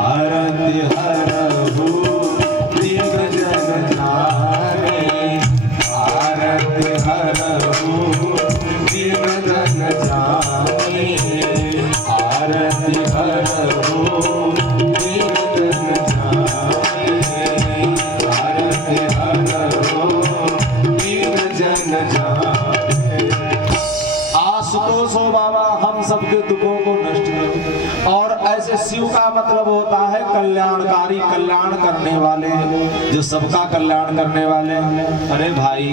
आरती हरहु दीन जन जाने, आरती हरहु दीन जन जाने, आरती हरहु दीन जन जाने, आरती हरहु दीन जन जाने। आशुतोष हो बाबा हम सबके दुखों को नष्ट करो। और ऐसे शिव का मतलब होता है कल्याणकारी, कल्याण करने वाले, जो सबका कल्याण करने वाले। अरे भाई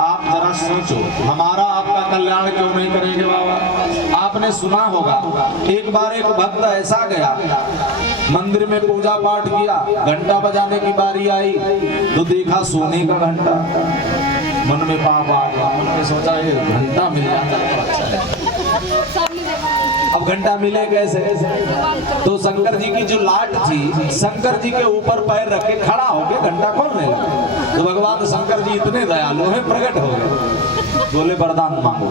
आप जरा सोचो, हमारा आपका कल्याण क्यों नहीं करेंगे बाबा? आपने सुना होगा एक बार एक भक्त ऐसा गया, मंदिर में पूजा पाठ किया, घंटा बजाने की बारी आई तो देखा सोने का घंटा। मन में पाप आ गया, मन में सोचा ये घंटा मिल जाता तो अच्छा है। अब घंटा मिले कैसे? तो शंकर जी की जो लाट थी, शंकर जी के ऊपर पैर रख के खड़ा होके घंटा खोलने लगे। तो भगवान शंकर जी इतने दयालु हैं, प्रकट हो गए, बोले वरदान मांगो।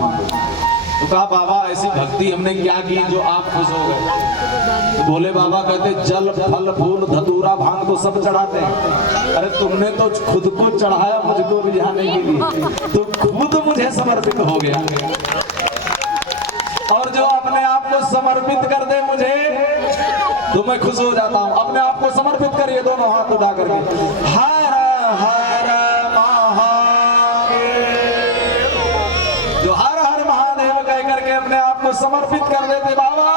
तो कहा बाबा ऐसी भक्ति हमने क्या की जो आप खुश हो गए? तो बोले बाबा कहते जल फल फूल धतूरा भांग तो सब चढ़ाते हैं, अरे तुमने तो खुद को चढ़ाया मुझको रिझाने के लिए, तो खुद मुझे समर्पित हो गया। और जो अपने आप को समर्पित कर दे मुझे तो मैं खुश हो जाता हूँ। अपने आप को समर्पित करिए, दोनों हाथ उठा करके हर हर महादेव। जो हर हर महादेव कह करके अपने आप को समर्पित कर देते, बाबा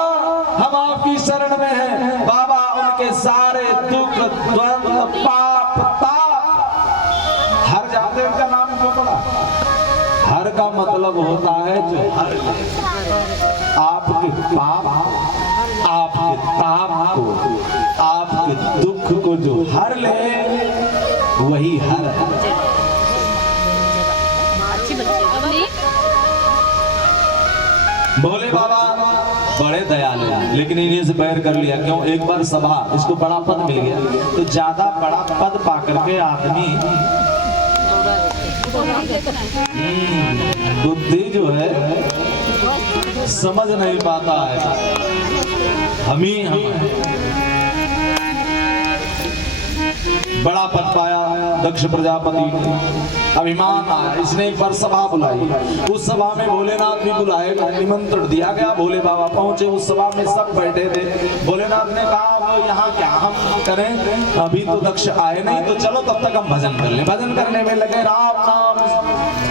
हम आपकी शरण में हैं, बाबा उनके सारे दुख द्वंद्व पाप ताप हर जाते। उनका नाम क्यों पड़ा? हर का मतलब होता है जो हर आपके पाप, आपके ताप को, आपके दुख को जो हर ले वही हर है। भोले बाबा बड़े दयालु हैं, लेकिन इन्हीं से बैर कर लिया। क्यों? एक बार सभा, इसको बड़ा पद मिल गया, तो ज्यादा बड़ा पद पाकर के आदमी बुद्धि जो है समझ नहीं पाता है। हम बड़ा पद पाया दक्ष प्रजापति ने, अभिमान आया, इसने एक बार सभा बुलाई। उस सभा में भोलेनाथ भी बुलाए, निमंत्रण दिया गया। भोले बाबा पहुंचे, उस सभा में सब बैठे थे। भोलेनाथ ने कहा वो यहाँ क्या हम करें, अभी तो दक्ष आए नहीं, तो चलो तब तक हम भजन कर ले। भजन करने में लगे, राम नाम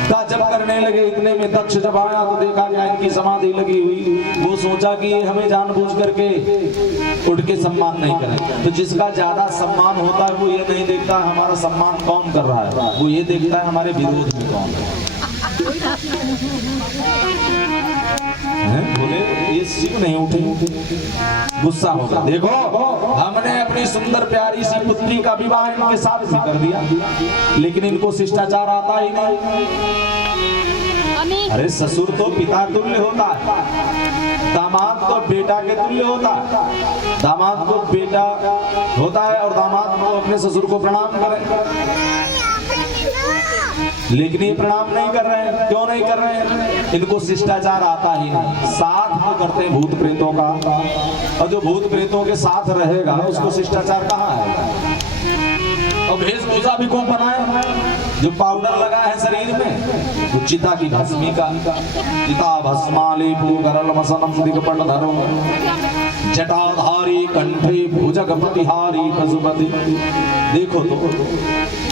का जप करने लगे। इतने में दक्ष जब आया तो देखा गया इनकी समाधि लगी हुई। वो सोचा कि ये हमें जानबूझ करके उठ के सम्मान नहीं करें। तो जिसका ज्यादा सम्मान होता है वो ये नहीं देखता हमारा सम्मान कौन कर रहा है, वो ये देखता है हमारे विरोध में कौन है। बोले ये शिव नहीं उठे, गुस्सा होगा। देखो हमने अपनी सुंदर प्यारी सी पुत्री का विवाह इनके साथ भी कर दिया, लेकिन इनको शिष्टाचार आता ही नहीं। अरे ससुर तो पिता तुल्य होता है, दामाद तो बेटा के तुल्य होता है। दामाद को बेटा होता है और दामाद को अपने ससुर को प्रणाम करें, लेकिन ये प्रणाम नहीं कर रहे हैं। क्यों नहीं कर रहे हैं? इनको शिष्टाचार आता ही नहीं। साथ तो करते हैं भूत प्रेतों का, और जो भूत प्रेतों के साथ रहेगा उसको शिष्टाचार कहाँ है? और वेशभूषा भी कौन बनाए? जो पाउडर लगा है शरीर में, वो चिता की भस्मी का, चिता भस्माली पूगरल मसनम दिगपट धरो जटाधारी कंठे भुजग प्रतिहारी पशुपति। देखो तो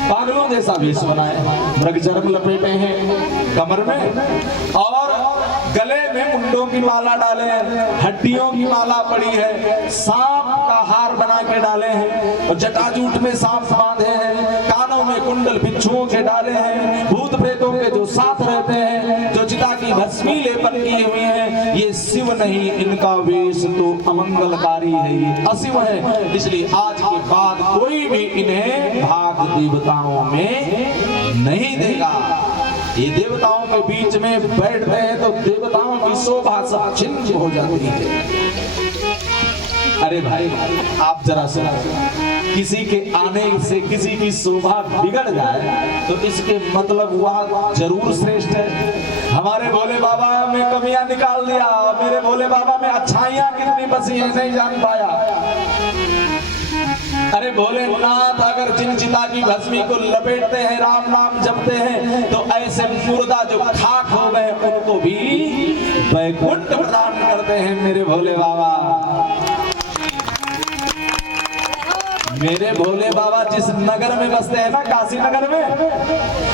पागलों जैसा वेश बनाए, मृगचर्म लपेटे हैं कमर में, और गले में मुंडों की माला डाले हैं, हड्डियों की माला पड़ी है, सांप का हार बना के डाले हैं, और जटाजूट में सांप बांधे हैं, कानों में कुंडल बिच्छुओं के डाले हैं। भूत प्रेतों के जो साथ रहते हैं, जो चिता की भस्मी लेपन किए हुए हैं, ये शिव नहीं, इनका वेश तो अमंगलकारी है, ये अशिव है। इसलिए आज के बाद कोई भी इन्हें भाग देवताओं में नहीं देगा। ये देवताओं के बीच में बैठते हैं तो देवताओं की शोभा सब छिन्न हो जाती है। अरे भाई आप जरा सुनो, किसी के आने से किसी की शोभा बिगड़ जाए तो इसके मतलब वह जरूर श्रेष्ठ है। हमारे भोले बाबा में कमियां निकाल दिया, मेरे भोले बाबा में अच्छाइयां कितनी बसी है नहीं जान पाया। अरे भोलेनाथ अगर जिन चिता की भस्मी को लपेटते हैं, राम नाम जपते हैं, तो ऐसे मुर्दा जो खाक हो गए उनको भी वैकुंठ प्रदान करते हैं मेरे भोले बाबा। मेरे भोले बाबा जिस नगर में बसते हैं ना, काशी नगर में,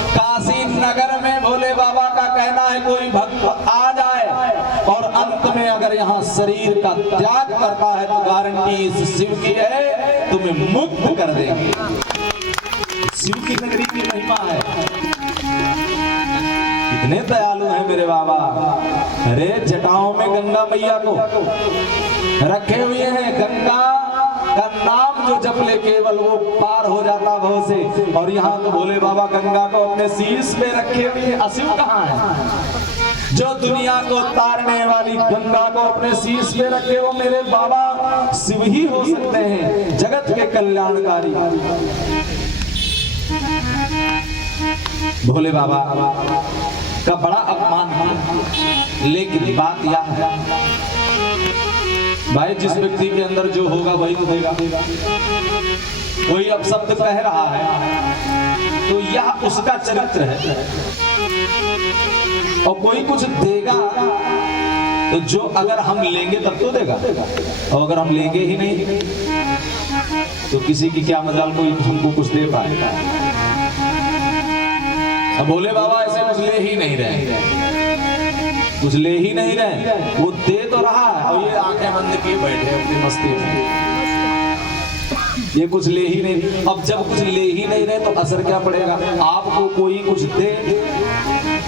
काशी नगर में भोले बाबा का कहना है कोई भक्त आ जाए और अंत में अगर यहाँ शरीर का त्याग करता है तो गारंटी इस शिव की है, तुम्हें मुक्त कर देंगे। शिव की नगरी की महिमा है, कितने दयालु हैं मेरे बाबा। अरे जटाओं में गंगा मैया को रखे हुए हैं, गंगा का नाम जो जप ले केवल वो पार हो जाता भव से। और यहाँ तो भोले बाबा गंगा को अपने शीश पे रखे हुए, अशिव कहाँ है? जो दुनिया को तारने वाली गंगा को अपने शीश पे रखे वो मेरे बाबा शिव ही हो सकते हैं, जगत के कल्याणकारी भोले बाबा का बड़ा अपमान है। लेकिन बात यह है भाई, जिस व्यक्ति के अंदर जो होगा वही तो देगा। कोई अपशब्द कह रहा है तो यह उसका चरित्र है, और कोई कुछ देगा तो जो अगर हम लेंगे तब तो देगा, और अगर हम लेंगे ही नहीं तो किसी की क्या मजाल कोई हमको कुछ दे पाएगा। अब भोले बाबा ऐसे कुछ ले ही नहीं रहे, कुछ ले ही नहीं रहे, वो दे तो रहा है और ये आंखें बंद किए बैठे अपनी मस्ती में, ये कुछ ले ही नहीं। अब जब कुछ ले ही नहीं रहे तो असर क्या पड़ेगा? आपको कोई कुछ दे,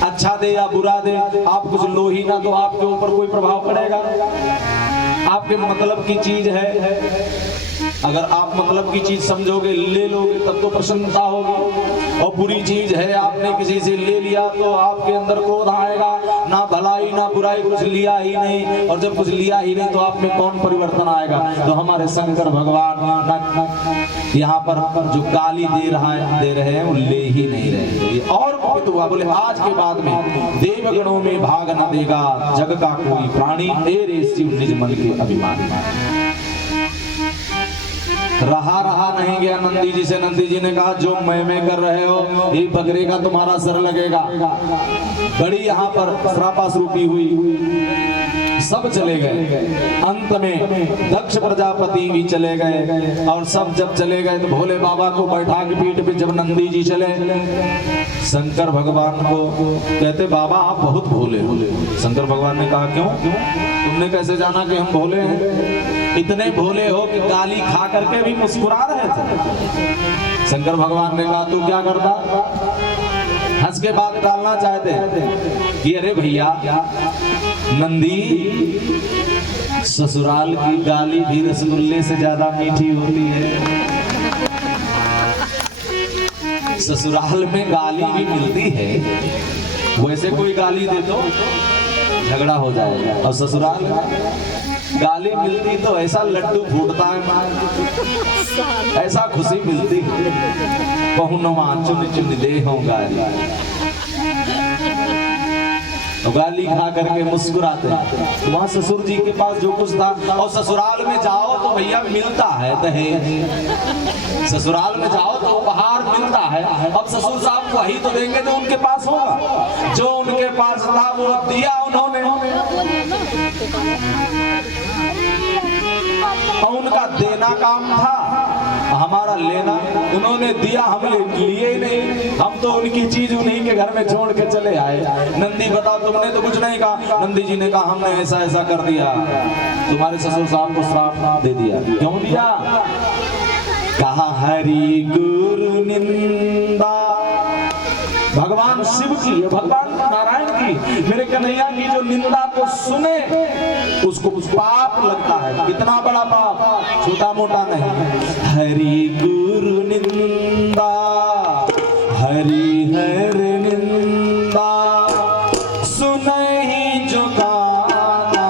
अच्छा दे या बुरा दे, आप कुछ लो ही ना तो आपके ऊपर कोई प्रभाव पड़ेगा? आपके मतलब की चीज है, अगर आप मतलब की चीज समझोगे ले लोगे तब तो प्रसन्नता होगी, और बुरी चीज है आपने किसी से ले लिया तो आपके अंदर क्रोध आएगा, ना भलाई ना बुराई, कुछ लिया ही नहीं, और जब कुछ लिया ही नहीं तो आप में कौन परिवर्तन आएगा? तो हमारे शंकर भगवान यहाँ पर जो गाली दे रहे हैं वो ले ही नहीं रहे। और तो बोले आज के बाद में देवगणों में भाग न देगा जग का कोई प्राणी, तेरे शिव निज मन के अभिमानी। रहा नहीं गया नंदी जी से। नंदी जी ने कहा जो मैं कर रहे हो ये बकरे का तुम्हारा सर लगेगा। बड़ी यहाँ पर श्रापाश्रूपी हुई, सब चले गए। अंत में दक्ष प्रजापति भी चले गए, और सब जब चले गए तो भोले बाबा को बैठा के पीठ पे जब नंदी जी चले, शंकर भगवान को कहते बाबा आप बहुत भोले हो। शंकर भगवान ने कहा क्यों? तुमने कैसे जाना कि हम भोले हैं? इतने भोले हो कि गाली खा करके भी मुस्कुरा रहे थे। शंकर भगवान ने कहा तू क्या करता? हंस के बात डालना चाहते कि अरे भैया नंदी, ससुराल की गाली भी रसगुल्ले से ज्यादा मीठी होती है। ससुराल में गाली भी मिलती है, वैसे कोई गाली दे तो झगड़ा हो जाएगा, और ससुराल गाली मिलती तो ऐसा लड्डू फूटता है, ऐसा खुशी मिलती है। बहुनवा चुन चुन दे हो गाली खा करके मुस्कुराते हैं। वहां ससुर जी के पास जो कुछ था, और ससुराल में जाओ तो भैया मिलता है दहेज, ससुराल में जाओ तो उपहार मिलता है। अब ससुर साहब वही तो देंगे जो उनके पास होगा, जो उनके पास था वो दिया उन्होंने, और उनका देना काम था, हमारा लेना। उन्होंने दिया, हम लिए नहीं, हम तो उनकी चीज उन्हीं के घर में छोड़ के चले आए। नंदी बताओ तुमने तो कुछ नहीं कहा। नंदी जी ने कहा हमने ऐसा ऐसा कर दिया, तुम्हारे ससुर साहब को श्राप दे दिया। क्यों दिया? कहा हरि गुरु निंदा, भगवान शिव की, भगवान नारायण की, मेरे कन्हैया की जो निंदा को सुने उसको पाप लगता है। कितना बड़ा पाप, छोटा मोटा नहीं। हरि गुरु निंदा, हरि हर निंदा, सुनहि जो गाना,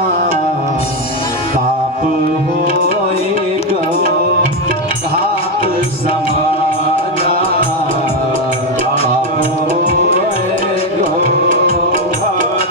पाप होएगा घात समाना, पाप होएगा घात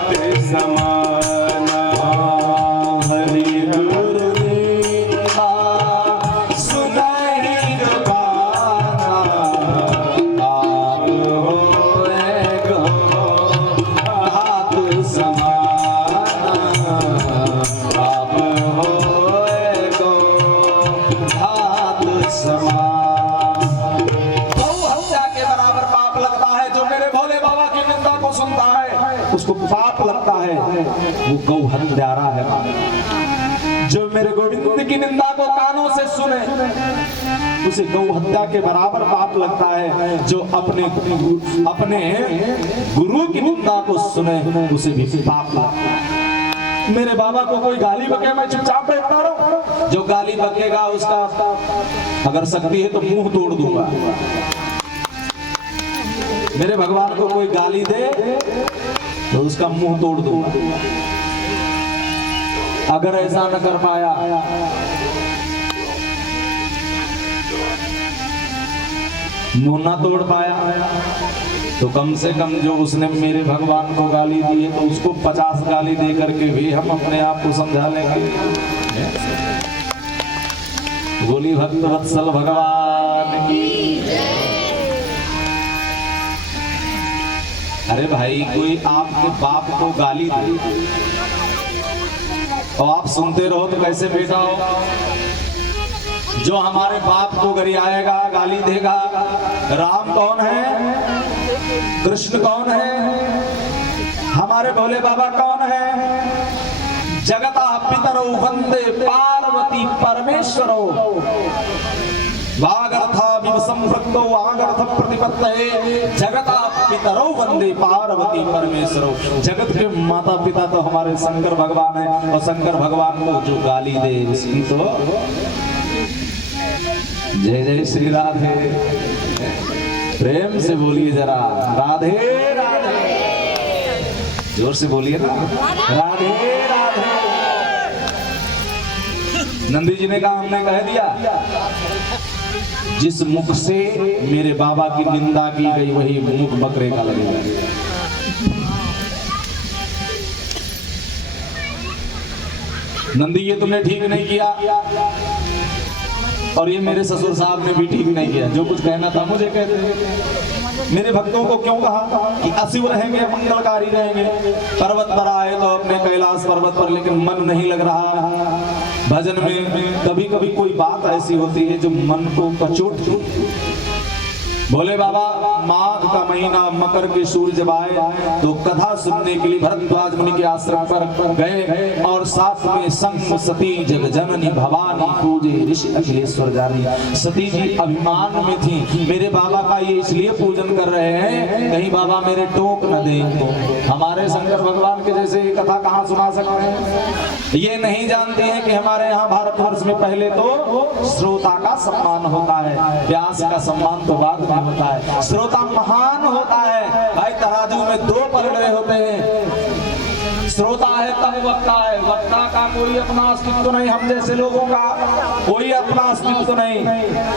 पाप लगता है वो गौ हत्यारा है। जो मेरे गोविंद की निंदा को कानों से सुने उसे गौ हत्या के बराबर पाप लगता है। जो अपने गुरु की निंदा को सुने उसे भी पाप लगता है। मेरे बाबा को कोई गाली बके मैं चुपचाप बैठता रहूं? जो गाली बकेगा उसका अगर शक्ति है तो मुंह तोड़ दूंगा। मेरे भगवान को कोई गाली दे तो उसका मुंह तोड़ दूंगा। अगर ऐसा न कर पाया मुंह ना तोड़ पाया तो कम से कम जो उसने मेरे भगवान को गाली दी है तो उसको 50 गाली दे करके भी हम अपने आप को समझा लेंगे। बोली भक्त वत्सल भगवान की। अरे भाई कोई आपके बाप को गाली दे और आप सुनते रहो तो कैसे बेटा हो? जो हमारे बाप को गरियाएगा गाली देगा, राम कौन है, कृष्ण कौन है, हमारे भोले बाबा कौन है? जगता पितरौ वंदे पार्वती परमेश्वरो वागर्था विवसंभक्तो वागर्थ प्रतिपत्तये जगता पितरौ वंदे पार्वती परमेश्वरो। जगत के माता पिता तो हमारे शंकर भगवान है और शंकर भगवान को जो गाली दे उसकी तो जय जय श्री राधे। प्रेम से बोलिए जरा राधे राधे, जोर से बोलिए ना राधे राधे। नंदी जी ने कहा हमने कह दिया जिस मुख से मेरे बाबा की निंदा की गई वही मुख बकरे का लगेगा। नंदी ये तुमने ठीक नहीं किया और ये मेरे ससुर साहब ने भी ठीक नहीं किया। जो कुछ कहना था मुझे कहते। मेरे भक्तों को क्यों कहा कि अशिव रहेंगे मंगलकारी रहेंगे? पर्वत पर आए तो अपने कैलाश पर्वत पर, लेकिन मन नहीं लग रहा भजन में। कभी कभी कोई बात ऐसी होती है जो मन को कचोटती है। भोले बाबा माघ का महीना मकर के सूर्य जब आए तो कथा सुनने के लिए भरद्वाज मुनि के आश्रम पर गए और साथ में संग सती जग जननी भवानी पूजे ऋषि अखिलेश्वर जानी। सती जी अभिमान में थी, मेरे बाबा का ये इसलिए पूजन कर रहे हैं कहीं बाबा मेरे टोक न दे इनको। हमारे शंकर भगवान के जैसे ये कथा कहाँ सुना सकते हैं? ये नहीं जानते हैं कि हमारे यहाँ भारतवर्ष में पहले तो श्रोता का सम्मान होता है, व्यास का सम्मान तो बाद में होता है। श्रोता महान होता है भाई, तराजू में दो पलड़े होते हैं। श्रोता है तब वक्ता है, वक्ता का कोई अपना अस्तित्व नहीं। हम जैसे लोगों का कोई अपना अस्तित्व नहीं,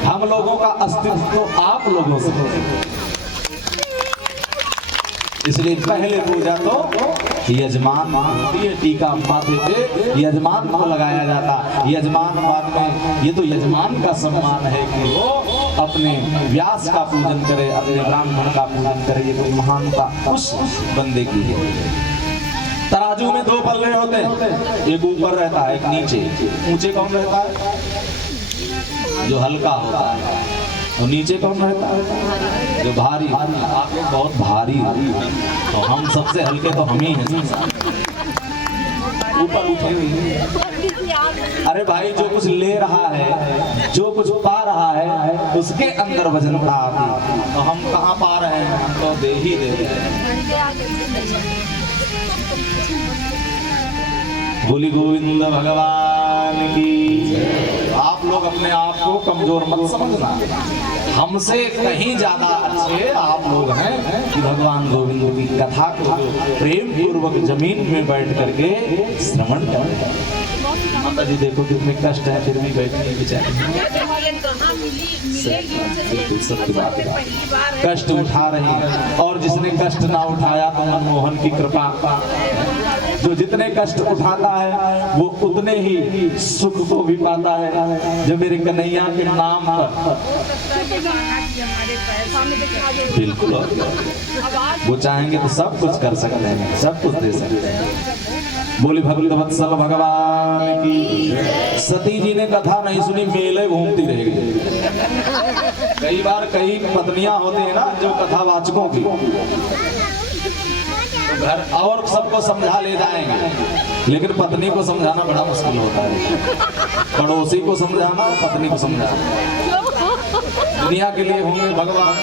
हम लोगों का अस्तित्व तो आप लोगों से। इसलिए पहले पूजा तो यजमान होती है, टीका माथे पे यजमान को लगाया जाता। यजमान बाद में ये तो यजमान का सम्मान है कि वो अपने व्यास का पूजन करे, अपने ब्राह्मण का पूजन करे। ये तो महानता उस बंदे की है। तराजू में दो पल्ले होते हैं, एक ऊपर रहता है एक नीचे। ऊंचे कौन रहता है? जो हल्का होता है। और नीचे कौन रहता है? जो भारी। आप लोग बहुत भारी तो हम सबसे हल्के तो हम ही हैं। ऊपर उठे हुए। अरे भाई जो कुछ ले रहा है, जो कुछ पा रहा है उसके अंदर वजनता आती। तो हम कहाँ पा रहे हैं? हम तो दे ही दे रहे हैं। बोली गोविंद भगवान की। आप लोग अपने आप को कमजोर मत समझना, हमसे कहीं ज्यादा अच्छे आप लोग हैं कि भगवान गोविंद की कथा को प्रेम पूर्वक जमीन में बैठ करके श्रवण करें। माता जी देखो कितने कष्ट है फिर भी बैठी बेचारी, बिल्कुल सत्य बात है, कष्ट उठा रही। और जिसने कष्ट ना उठाया तो मनमोहन की कृपा, जो जितने कष्ट उठाता है वो उतने ही सुख को भी पाता है। जो मेरे कन्हैया के नाम पर बिल्कुल वो चाहेंगे तो सब कुछ कर सकते हैं, सब कुछ दे सकते हैं। बोली भक्त वत्सल भगवान की। सती जी ने कथा नहीं सुनी, मेले घूमती रह गई। कई बार कई पत्नियां होती है ना जो कथावाचकों की, घर और सबको समझा ले जाएंगे, लेकिन पत्नी को समझाना बड़ा मुश्किल होता है। पड़ोसी को समझाना, पत्नी को समझाना। दुनिया के लिए होंगे भगवान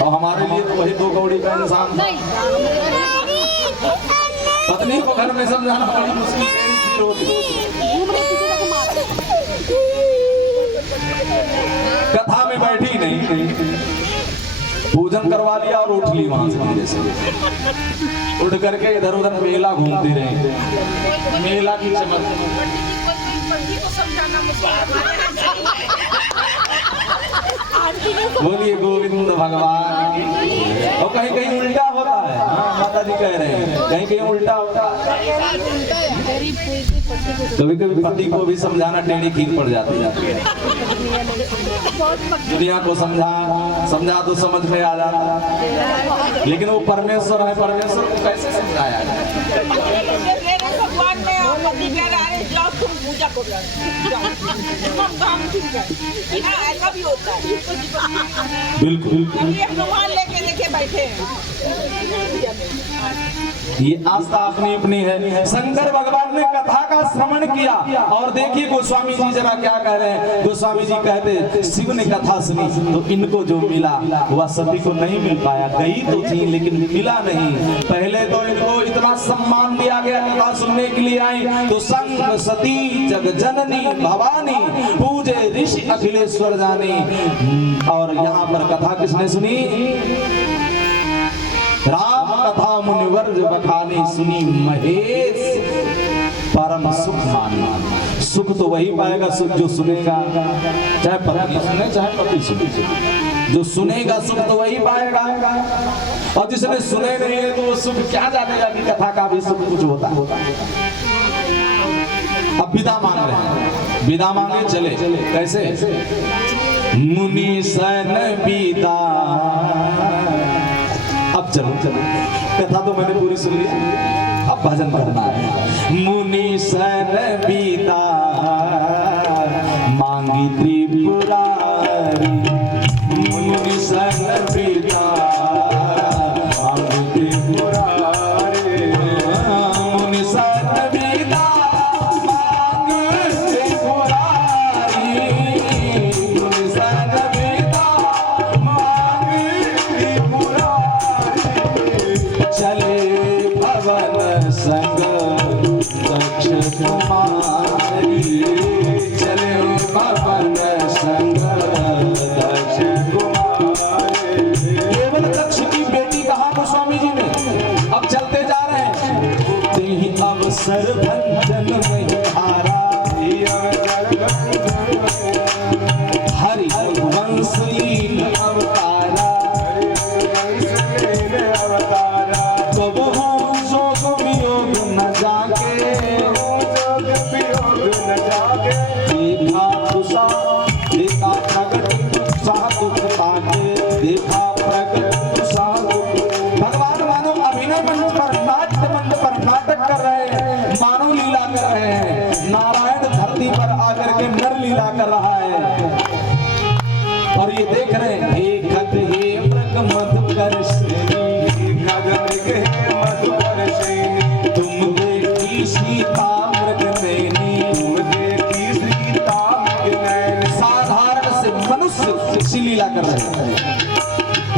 और हमारे लिए तो वही 2 कौड़ी का इंसान। पत्नी को घर में समझाना बड़ी मुश्किल होती है। कथा में बैठी नहीं, पूजन करवा लिया और उठ ली वहां से धीरे से, उठ करके इधर उधर मेला घूमती रही। मेला की चमक बोलिए गोविंद भगवान की। और कहीं कहीं उल्टा होता है। हाँ, माता जी कह रहे हैं कहीं कहीं उल्टा होता है। कभी कभी पति को भी समझाना टेढ़ी खीर पड़ जाती है। दुनिया को समझा तो समझ में आ जाता, लेकिन वो परमेश्वर है, परमेश्वर को कैसे समझाया जाए? भगवान में पति कह रहा है जाओ तुम पूजा करो, काम ठीक है। हाँ, ऐसा भी होता है। बिल्कुल भगवान लेके लेके बैठे हैं। ये आस्था अपनी अपनी है। शंकर भगवान ने कथा का श्रवण किया और देखिए गोस्वामी जी जरा क्या कह रहे हैं। गोस्वामी जी कहते शिव ने कथा सुनी तो इनको जो मिला वह सती को नहीं मिल पाया। गई तो थी लेकिन मिला नहीं। पहले तो इनको इतना सम्मान दिया गया, कथा सुनने के लिए आई तो संग सती जग जननी भवानी पूजे ऋषि अखिलेश्वर जानी। और यहाँ पर कथा किसने सुनी? राम कथा मुनिवर्ज बखानी सुनी महेश परम सुख मानी। सुख तो वही पाएगा सुख जो सुनेगा, चाहे पत्नी सुने चाहे पति सुने। जो सुनेगा सुख तो वही पाएगा, और जिसने सुने नहीं है तो वो सुख क्या जानेगा कि कथा का भी सुख कुछ होता है। अब विदा मांग रहे हैं, विदा मांगे चले कैसे? मुनि सन विदा। अब चलो कथा तो मैंने पूरी सुन ली, अब भजन करना है। मुनि सन विदा मांगी त्रिपुरारी। मुनि सन विदा मांगी त्रिपुरारी। मुनि सन विदा मांगी त्रिपुरारी। मुनि सन विदा मांगी त्रिपुरारी। चले पवन संग दक्ष कुमारी। चले पवन संग दक्ष कुमारी। केवल दक्ष की बेटी कहा गोस्वामी जी ने। अब चलते जा रहे हैं। तेहि अवसर भंजन में हारा। हरि वंश लीन अवतारा। कब हो जोग वियोग न जागे। देखा तुषा देखा प्रगट तुषा दुख पाके। देखा प्रगट तुषा दुख। भगवान मानो अभिनय मंच पर, नाट्य मंच पर नाटक कर रहे हैं, मानव लीला कर रहे हैं। नारायण धरती पर आकर के नर लीला कर रहा है और ये देख रहे हैं। हे खग हे मृग मधुकर श्रेणी। तुम देखी सीता मृग नैनी। साधारण से मनुष्य इसी लीला कर रहे हैं।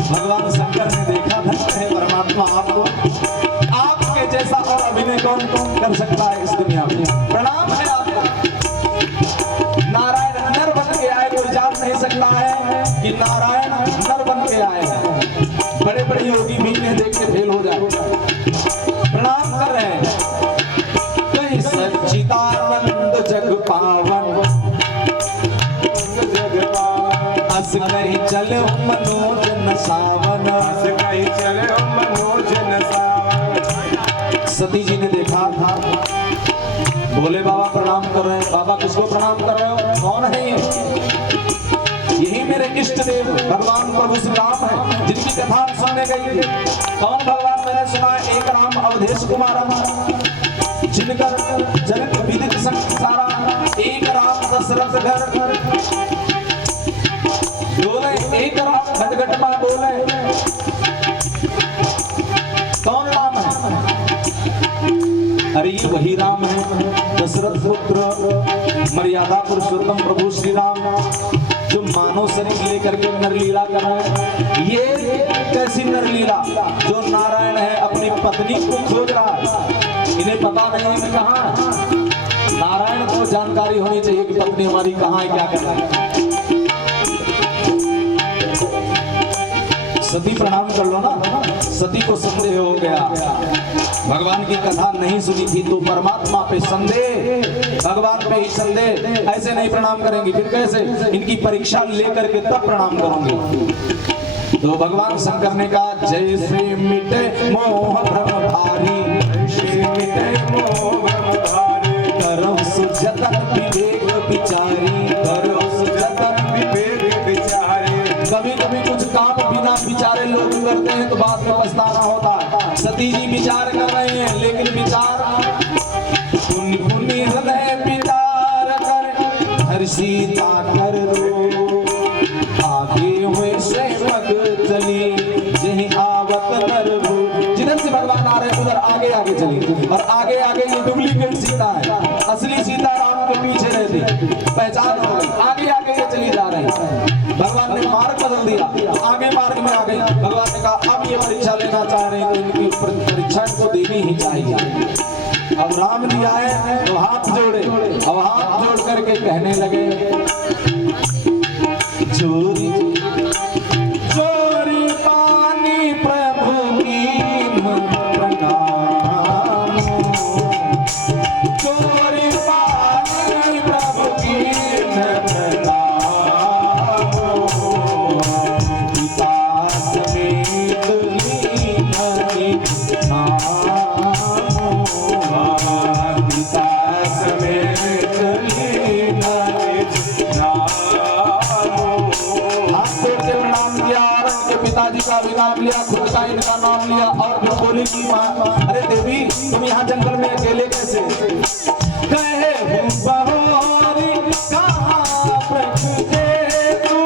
भगवान शंकर ने देखा धन्य है परमात्मा आपको, आपके जैसा और अभिनय कौन कौन कर सकता है इस दुनिया में। प्रणाम है आपको। नारायण नर बन के आए, कोई जान नहीं सकता है कि नारायण नर बन के आए हैं। बड़े बड़े योगी भी इन्हें देख के फेल हो जाए। प्रणाम कर रहे हैं। कहीं सच्चिदानंद जग पावन। अस कहीं चले मनोज न सावन। सती जी ने देखा था। बोले बाबा प्रणाम कर रहे हैं। बाबा किसको प्रणाम कर रहे हो? कौन है ये? यही मेरे इष्ट देव भगवान प्रभु श्री राम है, जिनकी कथा सुनने गई थी। कौन भगवान? मैंने सुना है एक राम अवधेश कुमार, जिनकर जनित विदित संसारा। एक राम दशरथ घर बोले, एक राम घटघट में बोले। अरे ये वही राम है, दशरथ पुत्र मर्यादा पुरुषोत्तम प्रभु श्री राम, जो मानव शरीर लेकर के नरलीला कर रहे हैं। ये कैसी नरलीला? जो नारायण है अपनी पत्नी को खोज रहा है, इन्हें पता नहीं कि कहाँ है। नारायण को जानकारी होनी चाहिए कि पत्नी हमारी कहाँ है, क्या कर रही है। सती प्रणाम कर लो ना। सती को संदेह हो गया, भगवान की कथा नहीं सुनी थी तो परमात्मा पे संदेह, भगवान पे ही संदेह। ऐसे नहीं प्रणाम करेंगी, फिर कैसे? इनकी परीक्षा लेकर के तब प्रणाम करोगे। तो भगवान शंकर ने कहा, जैसे मिटे मोह भ्रम भारी, जैसे मिटे मोह भ्रम भारी, करो सुजतन विवेक विचारी, करो सुजतन विवेक विचारी। कभी कभी कुछ काम बिना विचारे लोग करते हैं तो बाद में पछताना होता है। सती जी विचार कर रहे हैं, लेकिन विचार पुण्य पुण्य हृदय विचार कर, हर सीता कर रो, आगे हुए से मग चली, जहीं आवत नरभू। जिधर से भगवान आ रहे हैं उधर आगे आगे चली, और आगे आगे ये डुप्लीकेट सीता है, असली सीता राम के पीछे रहती, पहचान हो गई। आगे आगे ये चली जा रही है। भगवान ने मार्ग बदल दिया, आगे मार्ग में आ गई। भगवान ने कहा, अब ये परीक्षा लेना चाह रहे हैं तो इनकी परीक्षा को देनी ही चाहिए। अब राम जी आए तो हाथ जोड़े, अब हाथ जोड़ करके कहने लगे, चोरी चोरी पानी प्रभु की प्रणाम, चोरी पानी प्रभु की प्रणाम, पिता समेत लीन नाम, पिता समेत लीन नाम। पिताजी का भी नाम लिया, खुद का इनका नाम लिया, और फिर बोली की माँ, अरे देवी तुम यहाँ जंगल में अकेले कैसे? कहे बहोरी कहाँ प्रगटे तू,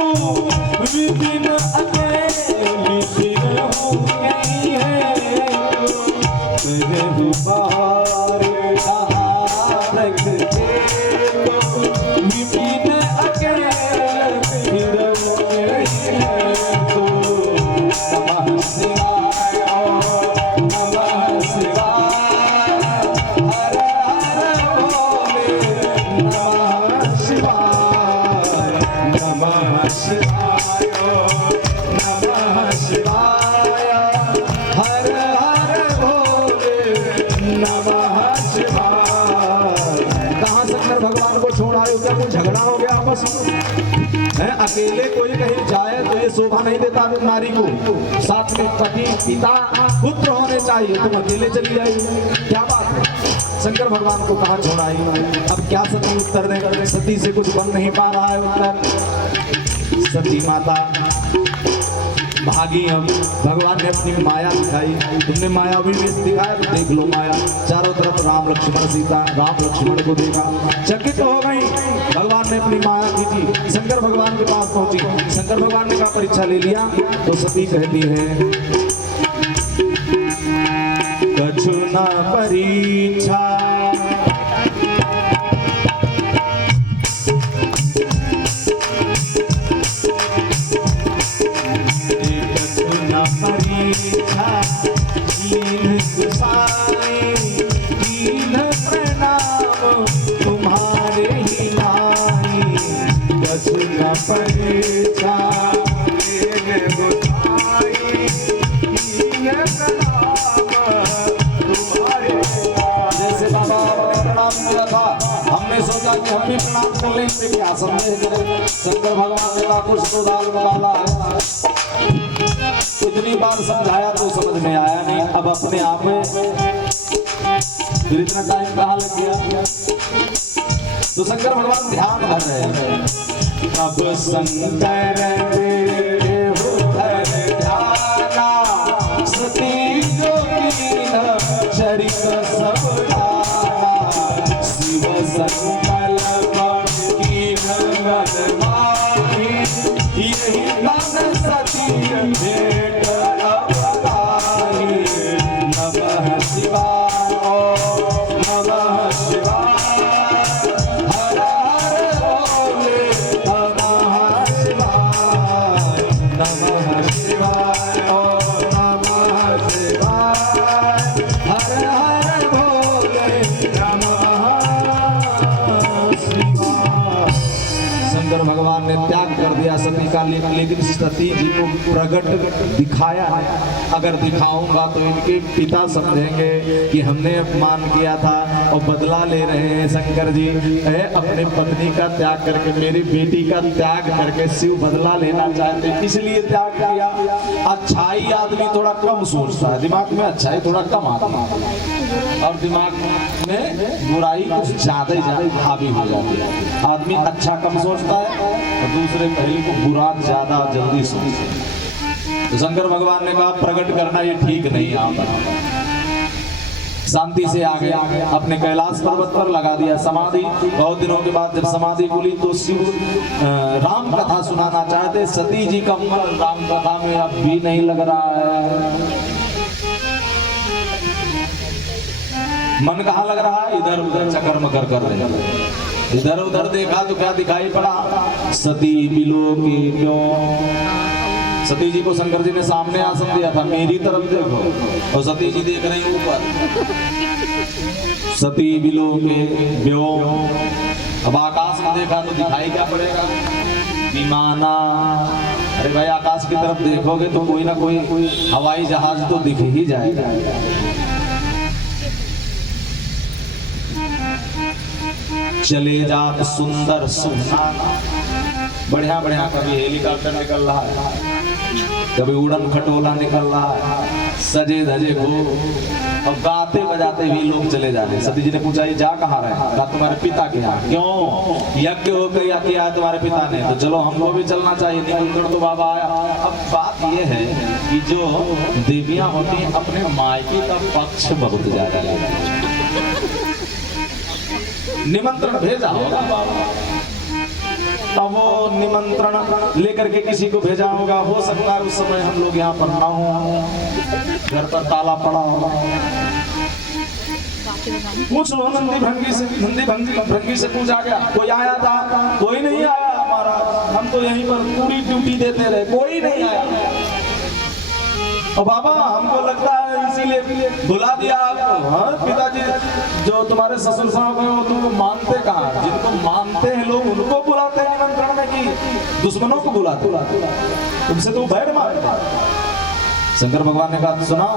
विपिन अकेली फिर हो गई है। कहे बहोरी कहाँ प्रगटे तू, विपिन अकेली फिर हो गई है। नमः शिवाय, नमः शिवाय, हर हर भोले, नमः शिवाय, नमः शिवाय, नमः शिवाय, हर हर भोले, नमः शिवाय। कहाँ शंकर भगवान को छोड़ आए हो? क्या कुछ झगड़ा हो गया आपस में? है अकेले कोई कहीं जाए तो ये शोभा नहीं देता नारी को, साथ में पति पिता पुत्र होने चाहिए, तुम अकेले चली जाएगी, क्या बात है? शंकर भगवान को कहाँ छोड़ाई? अब क्या सती उत्तर दें? सती से कुछ बन नहीं पा रहा है उत्तर। सती माता भागी। हम भगवान ने अपनी माया दिखाई, तुमने माया भी दिखाया तो देख लो माया। चारों तरफ राम लक्ष्मण सीता, राम लक्ष्मण को देखा, चकित हो गई। भगवान ने अपनी माया खींची, शंकर भगवान के पास पहुंची। शंकर भगवान ने कहा परीक्षा ले लिया तो सती कहती है, कछु ना परीक्षा परीक्षा, दीन गुसाई, दीन प्रणाम तुम्हारे ही लाई। कछु न परीक्षा, दीन गुसाई, दीन प्रणाम तुम्हारे लाई। जैसे बाबा ने प्रणाम किया था, हमने सोचा कि हम भी प्रणाम कर लें, इससे क्या संदेह करें। शंकर भगवान ने कहा कुछ तो दाल में डाला है। इतनी बार समझाया तो समझ में आया नहीं, अब अपने आप में फिर इतना टाइम कहाँ लग गया? तो शंकर भगवान ध्यान धर रहे हैं। अब शंकर तेरे उधर ध्याना, सती जो कीन चरित सब जाना। शिव संकल्प कीन मन माही, यही मन सती भेट अवतारी। नमः शिवाय, भगवान ने त्याग कर दिया सती का, लेकिन सती जी को प्रकट दिखाया है। अगर दिखाऊंगा तो इनके पिता समझेंगे कि हमने अपमान किया था और बदला ले रहे हैं शंकर जी। अपने पत्नी का त्याग करके, मेरी बेटी का त्याग करके शिव बदला लेना चाहते, इसलिए त्याग किया। अच्छाई आदमी थोड़ा कम सोचता है, दिमाग में अच्छाई थोड़ा कम आता है और दिमाग में बुराई कुछ ज्यादा ही ज्यादा हावी हो जाती है। आदमी अच्छा कम सोचता है और दूसरे पहले को बुरा ज्यादा जल्दी सोचता है। तो शंकर भगवान ने कहा प्रकट करना ये ठीक नहीं है। आप शांति से आगे अपने कैलाश पर्वत पर लगा दिया समाधि। बहुत दिनों के बाद जब समाधि खुली तो शिव राम कथा सुनाना चाहते। सती जी का मन राम कथा में अब भी नहीं लग रहा है। मन कहाँ लग रहा है? इधर उधर चक्कर मकर कर रहे। इधर उधर देखा तो क्या दिखाई पड़ा? सती बिलो की क्यों। सती जी को शंकर जी ने सामने आसन दिया था, मेरी तरफ देखो, और सती जी देख रही ऊपर। सती बिलो के व्योम। अब आकाश में देखा तो दिखाई क्या पड़ेगा? विमाना। अरे भाई आकाश की तरफ देखोगे तो कोई ना कोई हवाई जहाज तो दिख ही जाएगा। चले जात सुंदर सुहाना। बढ़िया बढ़िया, कभी हेलीकॉप्टर निकल रहा है, कभी उड़न खटोला निकल रहा है, सजे धजे घोर, और गाते बजाते भी लोग चले जा रहे। सती जी ने पूछा ये जा कहाँ रहे? कहा तुम्हारे पिता के यहाँ। क्यों? यज्ञ हो गया किया तुम्हारे पिता ने, तो चलो हमको भी चलना चाहिए। निमंत्रण तो बाबा आया। अब बात ये है कि जो देवियां होती हैं अपने मायके का पक्ष बहुत ज्यादा लेती हैं। निमंत्रण भेजा होगा बाबा, अब वो निमंत्रण लेकर के किसी को भेजा होगा। हो सकता है उस समय हम लोग यहाँ पर ना हो, घर पर ताला पड़ा होगा। पूछ लो नंदी भंगी से पूछा गया कोई आया था? कोई नहीं आया हमारा, हम तो यहीं पर पूरी ड्यूटी देते रहे, कोई नहीं आया। और बाबा हमको लगता है इसीलिए बुला दिया आपको। हाँ पिताजी, जो तुम्हारे ससुर साहब हैं वो तुमको मानते कहाँ? जिनको मानते हैं लोग उनको बुलाते हैं निमंत्रण में, कि दुश्मनों को बुलाते? तुमसे तो बैर मारते। शंकर भगवान ने कहा सुना,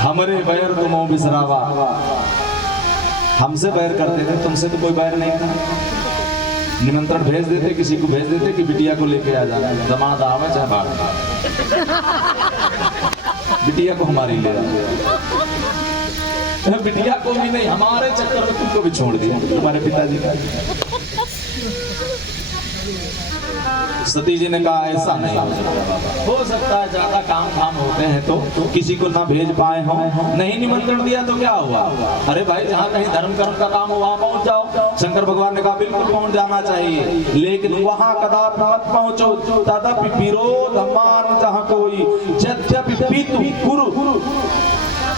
हमारे बैर तुमो बिसरावा। हमसे बैर करते थे, तुमसे तो कोई बैर नहीं था। निमंत्रण भेज देते, किसी को भेज देते कि बिटिया को लेके आ जाना, दामाद आवे चाहे बाप, बिटिया को हमारी ले आ। बिटिया को भी नहीं, हमारे चक्कर में तुमको भी छोड़ दिया तुम्हारे पिताजी का। सती जी ने कहा ऐसा नहीं हो सकता है, ज्यादा काम धाम होते हैं तो किसी को ना भेज पाए हो। नहीं निमंत्रण दिया तो क्या हुआ? अरे भाई जहाँ कहीं धर्म कर्म का काम हो वहाँ पहुँच जाओ। शंकर भगवान ने कहा बिल्कुल पहुँच जाना चाहिए, लेकिन वहाँ कदापि मत पहुँचो। तदपि विरोध मान जहाँ कोई, यद्यपि पितु गुरु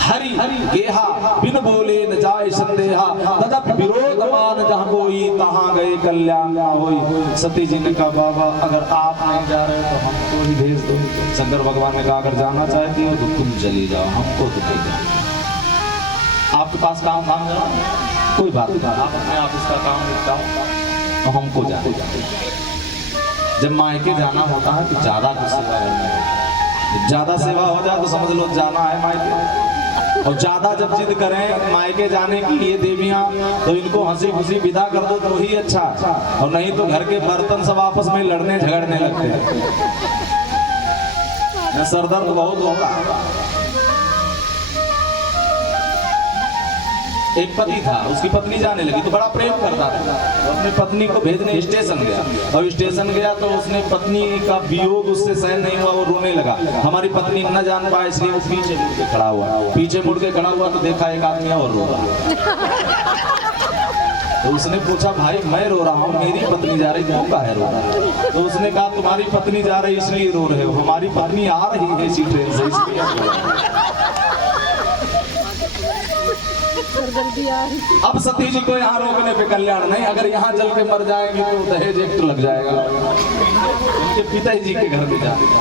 हरि गेहा, बिन बोले न जाए संदेहा। तदपि विरोध मान जहाँ कोई, तहाँ गए कल्याण ना होई। सती जी ने कहा बाबा अगर आप नहीं जा रहे तो हमको ही भेज दो। शंकर भगवान ने कहा अगर जाना चाहती हो तो तुम चली जाओ, हमको तो नहीं जाना। आपके पास काम धाम कोई बात नहीं, आप अपने ऑफिस का काम निपटाओ तो हमको जाने। जब मायके जाना होता है तो ज्यादा कुछ सेवा करना है। ज्यादा सेवा हो जाए तो समझ लो जाना है मायके। और ज्यादा जब जिद करें मायके जाने के लिए देवियां, तो इनको हंसी खुशी विदा कर दो तो ही अच्छा, और नहीं तो घर के बर्तन सब आपस में लड़ने झगड़ने लगते हैं। सरदर्द बहुत होगा। एक पति था, उसकी पत्नी जाने लगी तो बड़ा प्रेम करता था। वो अपनी पत्नी को भेजने स्टेशन गया, और स्टेशन गया तो उसने पत्नी का वियोग उससे सहन नहीं हुआ, वो रोने लगा। हमारी पत्नी न जान पाए इसलिए वो पीछे मुड़ के खड़ा हुआ। पीछे मुड़ के खड़ा हुआ तो देखा एक आदमी और रो रहा। तो उसने पूछा भाई मैं रो रहा हूँ, मेरी पत्नी जा रही, क्यों काहे रो रहा है? तो उसने कहा तुम्हारी पत्नी जा रही इसलिए रो रहे हो, हमारी पत्नी आ रही है इसी ट्रेन से इसलिए। अब सती जी को यहाँ रोकने पे कल्याण नहीं, अगर यहाँ चल के मर जाएंगे तो दहेज एक्ट लग जाएगा, उनके पिताजी के घर में जाएगा।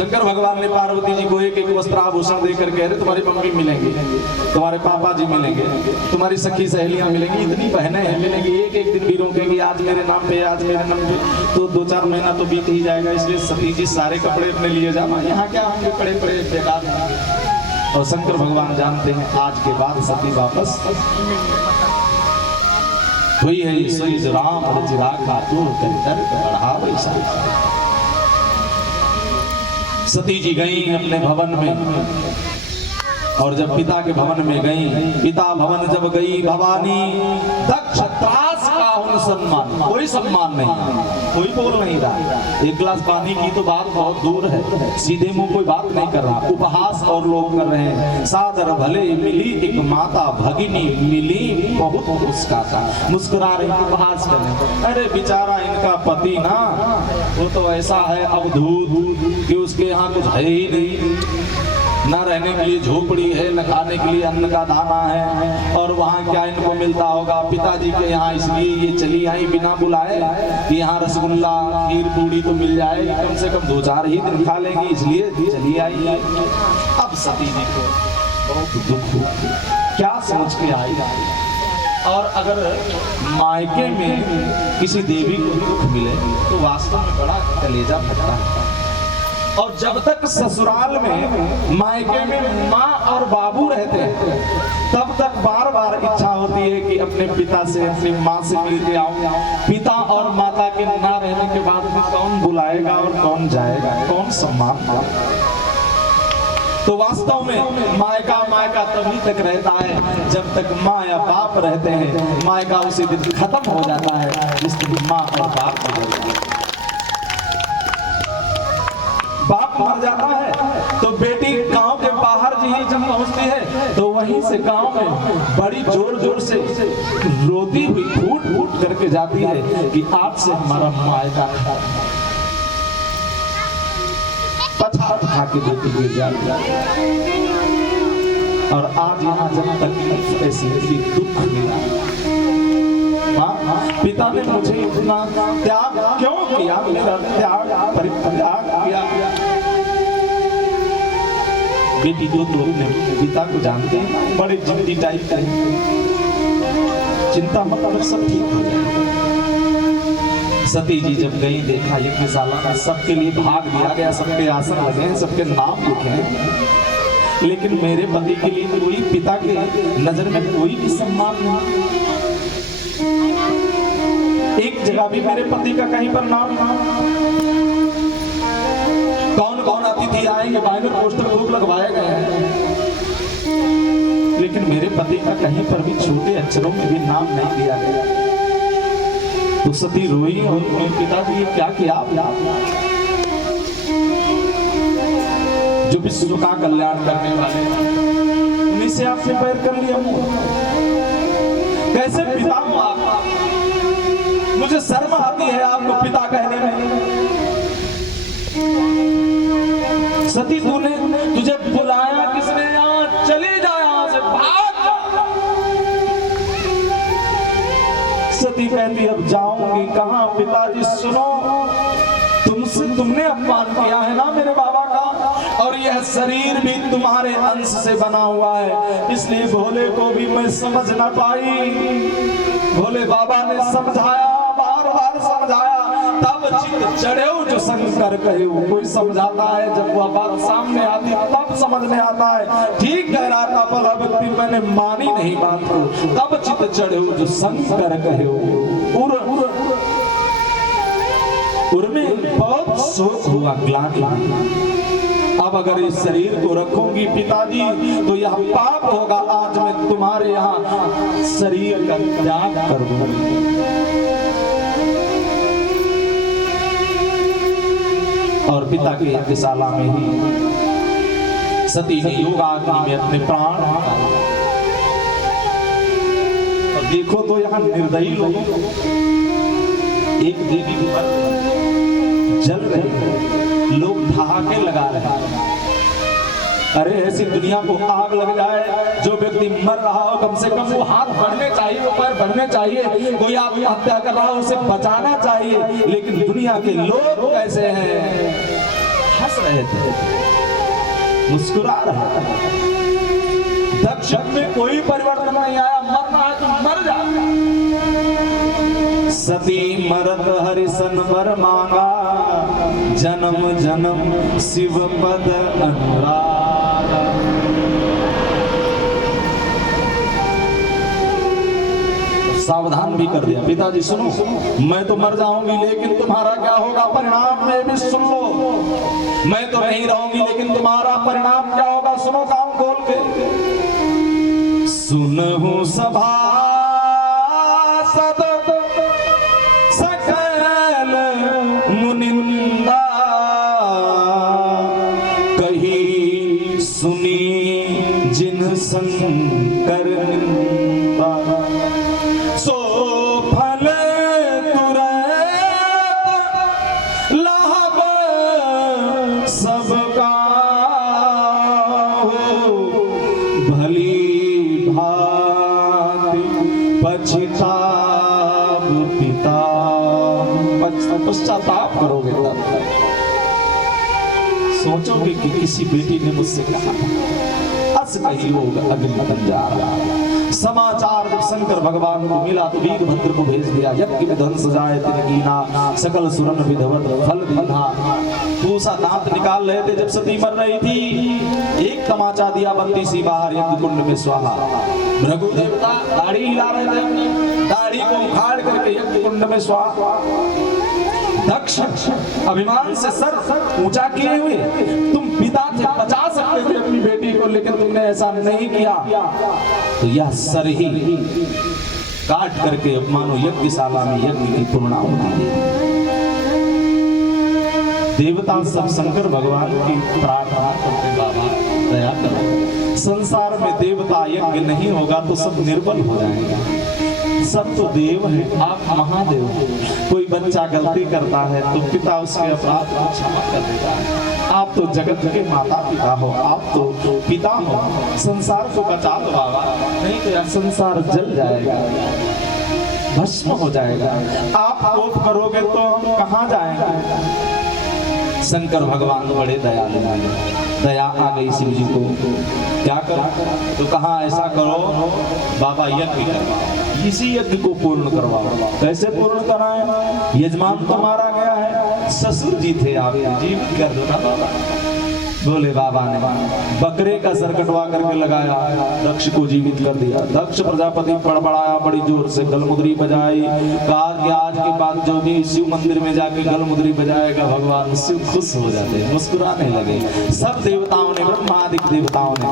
शंकर भगवान ने पार्वती जी को एक एक वस्त्राभूषण देकर कह रहे तुम्हारी मम्मी मिलेंगे, तुम्हारे पापा जी मिलेंगे, तुम्हारी सखी सहेलियां मिलेंगी, इतनी बहनें हैं मिलेंगी, एक एक दिन भी रोकेंगी आज मेरे नाम पे, आज मेरे नाम पे, तो 2-4 महीना तो बीत ही जाएगा। इसलिए सती जी सारे कपड़े अपने लिए जाना, यहाँ क्या होंगे पड़े पड़े बेकार होंगे। और शंकर भगवान जानते हैं आज के बाद सती वापस हुई है। ईश्वरी राम रचिरा खातूर कर बढ़ा वैसा। सती जी गई अपने भवन में, और जब पिता के भवन में गई, पिता भवन जब गई भवानी, दक्ष त्रास का उन सम्मान, कोई सम्मान नहीं, कोई बोल नहीं रहा। एक गिलास पानी की तो बात बहुत दूर है, सीधे मुंह कोई बात नहीं कर रहा, उपहास और लोग कर रहे हैं। सादर भले मिली एक माता भगिनी, मिली बहुत मुस्काता, मुस्कुरा रहे उपहास कर रहे। अरे बेचारा इनका पति ना, वो तो ऐसा है अवधूत कि उसके यहाँ कुछ है ही नहीं, न रहने के लिए झोपड़ी है, न खाने के लिए अन्न का दाना है, और वहाँ क्या इनको मिलता होगा पिताजी के यहाँ। इसलिए ये चली आई बिना बुलाए कि यहाँ रसगुल्ला खीर पूड़ी तो मिल जाए, कम से कम 2-4 ही दिन खा लेंगी, इसलिए चली आई। अब सती जी को बहुत दुख हुआ, क्या सोच के आई। और अगर मायके में किसी देवी को दुख मिले तो वास्तव में बड़ा कलेजा फटता है। और जब तक ससुराल में मायके में माँ और बाबू रहते हैं, तब तक बार बार इच्छा होती है कि अपने पिता से, अपनी माँ से मिल के आऊं। पिता और माता के ना रहने के बाद में कौन बुलाएगा और कौन जाएगा, कौन सम्मान देगा। तो वास्तव में मायका तभी तक रहता है जब तक माँ या बाप रहते हैं। मायका उसी दिन खत्म हो जाता है जिस दिन माँ और बाप गुजर जाते हैं। बाप मर जाता है तो बेटी गांव के बाहर जी जब पहुंचती है तो वहीं से गांव में बड़ी जोर जोर से रोती हुई फूट फूट करके जाती है कि आज से हमारा मायका पछाड़ खा के बेटी गिर जाती है। और आज यहाँ जब तक ऐसी दुख मिला, पिता ने मुझे इतना त्याग क्यों किया, मेरा त्याग परित्याग किया। बेटी जो तो अपने पिता को जानते हैं, बड़े जिद्दी टाइप का, चिंता मत कर, सब ठीक हो जाएगा। सती जी जब गई, देखा यज्ञशाला में सबके लिए भाग दिया गया, सबके आसन लगे हैं, सबके नाम लिखे हैं, लेकिन मेरे पति के लिए कोई, पिता के नजर में कोई भी सम्मान नहीं। एक जगह भी मेरे पति का कहीं पर नाम नहीं। कौन कौन अतिथि आएंगे, बैनर पोस्टर खूब लगवाए गए हैं, लेकिन मेरे पति का कहीं पर भी छोटे अक्षरों में भी नाम नहीं दिया गया। तो सती रोई और पिताजी ये क्या किया आपने, जो विश्व का कल्याण करने वाले उन्हीं से आपसे पैर कर लिया। कैसे पिता हूं आप, मुझे शर्म आती है आपको पिता कहने में। सती तूने, तुझे बुलाया किसने, यहाँ चली जा, यहाँ से भाग जा। सती कहती अब जाऊंगी कहां, पिताजी सुनो, तुमने अपमान किया है ना मेरे बाबा का, और यह शरीर भी तुम्हारे अंश से बना हुआ है, इसलिए भोले को भी मैं समझ ना पाई। भोले बाबा ने समझाया, बार बार समझाया, तब चित चढ़े जो शंकर कहे। कोई समझाता है, जब वह बात सामने आती तब समझ में आता है, ठीक कह रहा था भला व्यक्ति, मैंने मानी नहीं बात को, तब चित चढ़े जो शंकर कहे। उर्में बहुत शोक हुआ, ग्लानि। अब अगर इस शरीर को रखूंगी पिताजी तो यह पाप होगा, आज मैं तुम्हारे यहाँ शरीर का त्याग कर दूंगी। और पिता की यज्ञशाला में ही सती ने योगाग्नि में अपने प्राण, और देखो तो यहाँ निर्दयी लोगों को, एक देवी जल रही, लोग ठहाके लगा रहे हैं। अरे ऐसी दुनिया को आग लग जाए, जो व्यक्ति मर रहा हो कम से कम वो हाथ बढ़ने चाहिए, वो पैर बढ़ने चाहिए, कोई आत्महत्या कर रहा हो उसे बचाना चाहिए। लेकिन दुनिया के लोग कैसे हैं, हंस रहे थे, मुस्कुरा रहे थे। दक्ष में कोई परिवर्तन नहीं आया, मरना है तो मर जा। सती मरत हरिसन वर मांगा, जन्म जन्म शिव पद अनुराग। सावधान भी कर दिया, पिताजी सुनो, मैं तो मर जाऊंगी लेकिन तुम्हारा क्या होगा परिणाम में भी सुन लो। मैं तो नहीं रहूंगी लेकिन तुम्हारा परिणाम क्या होगा सुनो कान खोल के। सुनहु सभा सद सकल मुनिंदा, कही सुनी जिन शंकर निंदा। सो फल तुरंत लाभ सबका हो, भली भांति पछताब पिता। पश्चाताप करोगे तब सोचोगे कि किसी बेटी ने मुझसे कहा अस कही होगा अग्नि बंजारा। समाचार जब शंकर भगवान को मिला तो वीरभद्र को भेज दिया। यज्ञ में धन सजाए तिन कीना, सकल सुरन विधवत फल दीना। दूसरा दांत निकाल रहे थे जब सती मर रही थी, एक तमाचा दिया बंदी सी बाहर यज्ञ कुंड में स्वाहा। भृगु देवता दाढ़ी हिला रहे थे, दाढ़ी को उखाड़ करके यज्ञ कुंड में स्वाहा। दक्ष अभिमान से सर ऊंचा किए हुए, तुम पिता से बचा सकते थे अपनी बेटी को, लेकिन तुमने ऐसा नहीं किया। तो यह सर ही काट करके मानो यज्ञशाला में यज्ञ की पूर्णाहुति दी। देवता सब शंकर भगवान की प्रार्थना करते, बाबा दया करो, संसार में देवता यज्ञ नहीं होगा तो सब निर्बल हो जाएंगे। सब तो देव हैं, आप महादेव हो। कोई बच्चा गलती करता है तो पिता उसके अपराध को क्षमा कर देता है। आप तो जगत के माता पिता हो, आप तो पिता हो, संसार को बचा दो बाबा, नहीं तो यह संसार जल जाएगा, भस्म हो जाएगा। आप कोप करोगे तो हम कहाँ जाएंगे। शंकर भगवान बड़े दयालु हैं, दया आ गई शिव जी को। क्या करो तो कहा ऐसा करो बाबा यज्ञ करवाओ, इसी यज्ञ को पूर्ण करवाओ। कैसे पूर्ण कराएं, यजमान तो मारा गया है, ससुर जी थे आप जीवित कर दो ना बाबा। बोले बाबा ने बकरे का सर कटवा करके लगाया, दक्ष को जीवित कर दिया। दक्ष प्रजापति बड़बड़ाया, बड़ी जोर से गलमुद्री बजाई, कहा कि आज के बाद जो भी शिव मंदिर में जाके गलमुद्री बजाएगा भगवान शिव खुश हो जाते, मुस्कुराने लगे। सब देवताओं ने, ब्रह्मादिक देवताओं ने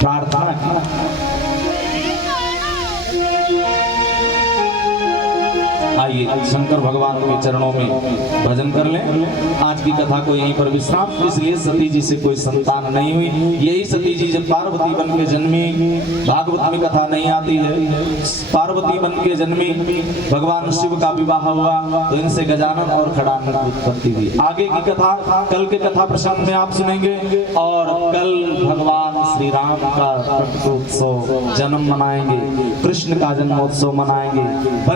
प्रार्थना की। आइए शंकर भगवान के चरणों में भजन कर लें। आज की कथा को यहीं पर विश्राम, इसलिए सती जी से कोई संतान नहीं हुई। यही सती जी जब पार्वती बन के जन्मी, भागवत में कथा नहीं आती है, पार्वती बन के जन्मी, भगवान शिव का विवाह हुआ तो इनसे गजानन और खड़ानन की उत्पत्ति हुई। आगे की कथा कल के कथा प्रसंग में आप सुनेंगे। और कल भगवान श्री राम का प्रकटोत्सव जन्म मनाएंगे, कृष्ण का जन्मोत्सव मनाएंगे।